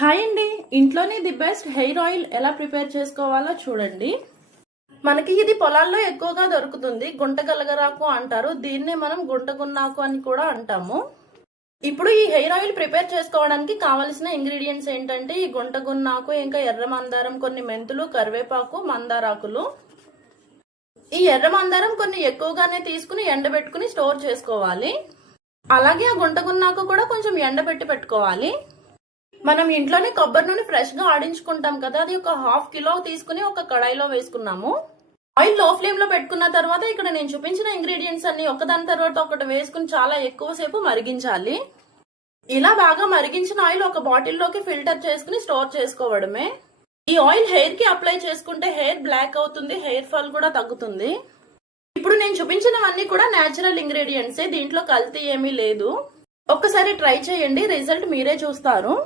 Hi అండి, ఇంట్లోనే the best hair oil ఎలా ప్రిపేర్ చేసుకోవాలో చూడండి. మనకి ఇది పొలాల్లో ఎక్కువగా దొరుకుతుంది. గుంటగలగరాకు అంటారు, దీన్నే మనం గుంటగున్నాకు అని కూడా అంటాము. ఇప్పుడు ఈ హెయిర్ ఆయిల్ ప్రిపేర్ చేసుకోవడానికి కావలసిన ఇంగ్రీడియంట్స్ ఏంటంటే ఈ గుంటగున్నాకు, ఇంకా ఎర్ర మందారం, కొన్ని మెంతులు, కరివేపాకు, మందారాకులు. ఈ ఎర్ర మందారం కొన్ని ఎక్కువగానే తీసుకుని ఎండబెట్టుకుని స్టోర్ చేసుకోవాలి. అలాగే ఆ గుంటగున్నాకు కూడా కొంచెం ఎండబెట్టి పెట్టుకోవాలి. మనం ఇంట్లోనే కొబ్బరి నూనె ఫ్రెష్ గా ఆడించుకుంటాం కదా, అది ఒక 1/2 కిలో తీసుకుని ఒక కడాయిలో వేసుకున్నాము. ఆయిల్ లో ఫ్లేమ్ లో పెట్టుకున్న తర్వాత ఇక్కడ నేను చూపించిన ఇంగ్రీడియంట్స్ అన్ని ఒకదాని తర్వాత ఒకటి వేసుకుని చాలా ఎక్కువసేపు మరిగించాలి. ఇలా బాగా మరిగించిన ఆయిల్ ఒక బాటిల్లోకి ఫిల్టర్ చేసుకుని స్టోర్ చేసుకోవడమే. ఈ ఆయిల్ హెయిర్ కి అప్లై చేసుకుంటే హెయిర్ బ్లాక్ అవుతుంది, హెయిర్ ఫాల్ కూడా తగ్గుతుంది. ఇప్పుడు నేను చూపించినవన్నీ కూడా నేచురల్ ఇంగ్రీడియంట్సే, దీంట్లో కల్తీ ఏమీ లేదు. ఒక్కసారి ట్రై చేయండి, రిజల్ట్ మీరే చూస్తారు.